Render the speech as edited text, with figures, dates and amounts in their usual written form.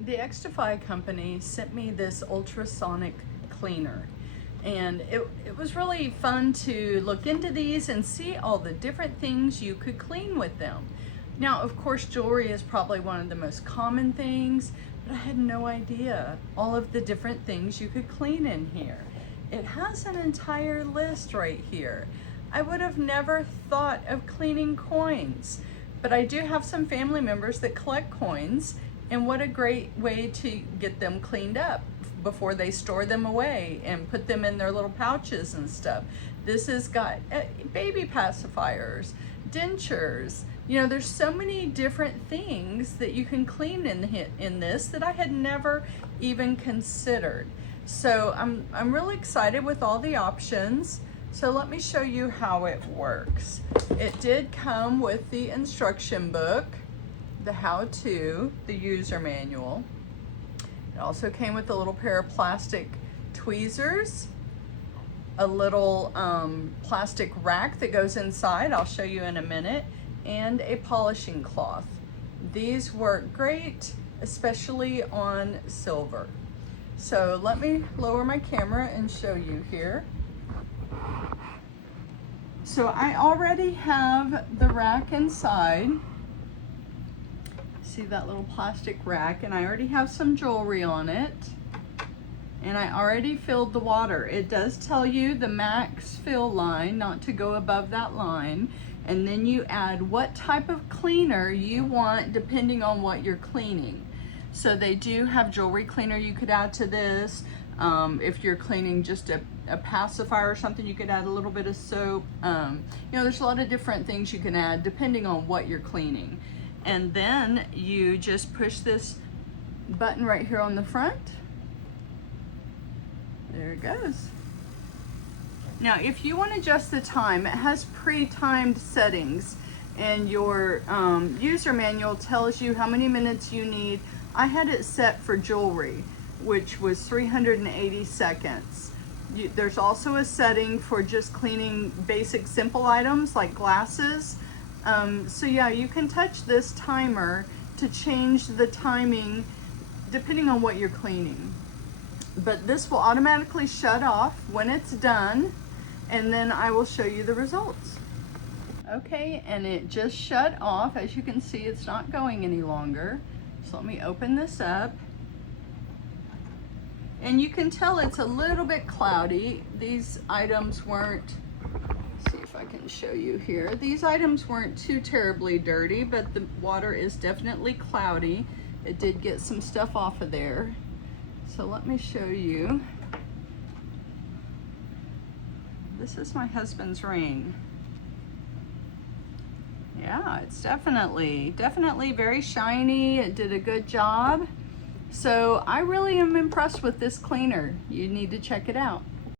The Xtify company sent me this ultrasonic cleaner, and it was really fun to look into these and see all the different things you could clean with them. Now, of course, jewelry is probably one of the most common things, but I had no idea all of the different things you could clean in here. It has an entire list right here. I would have never thought of cleaning coins, but I do have some family members that collect coins, and what a great way to get them cleaned up before they store them away and put them in their little pouches and stuff. This has got baby pacifiers, dentures. You know, there's so many different things that you can clean in this that I had never even considered. So I'm really excited with all the options. So let me show you how it works. It did come with the instruction book, the how-to, the user manual. It also came with a little pair of plastic tweezers, a little plastic rack that goes inside, I'll show you in a minute, and a polishing cloth. These work great, especially on silver. So let me lower my camera and show you here. So I already have the rack inside. See that little plastic rack, and I already have some jewelry on it, and I already filled the water. It does tell you the max fill line, not to go above that line, and then you add what type of cleaner you want depending on what you're cleaning. So they do have jewelry cleaner you could add to this. If you're cleaning just a pacifier or something, you could add a little bit of soap. You know, there's a lot of different things you can add depending on what you're cleaning. And then you just push this button right here on the front. There it goes. Now, if you want to adjust the time, it has pre-timed settings, and your user manual tells you how many minutes you need. I had it set for jewelry, which was 380 seconds. There's also a setting for just cleaning basic simple items like glasses. So yeah, you can touch this timer to change the timing depending on what you're cleaning. But this will automatically shut off when it's done, and then I will show you the results. Okay, and it just shut off. As you can see, it's not going any longer. So let me open this up. And you can tell it's a little bit cloudy. These items weren't, let's see if I can show you here. These items weren't too terribly dirty, but the water is definitely cloudy. It did get some stuff off of there. So let me show you. This is my husband's ring. Yeah, it's definitely very shiny. It did a good job. So I really am impressed with this cleaner. You need to check it out.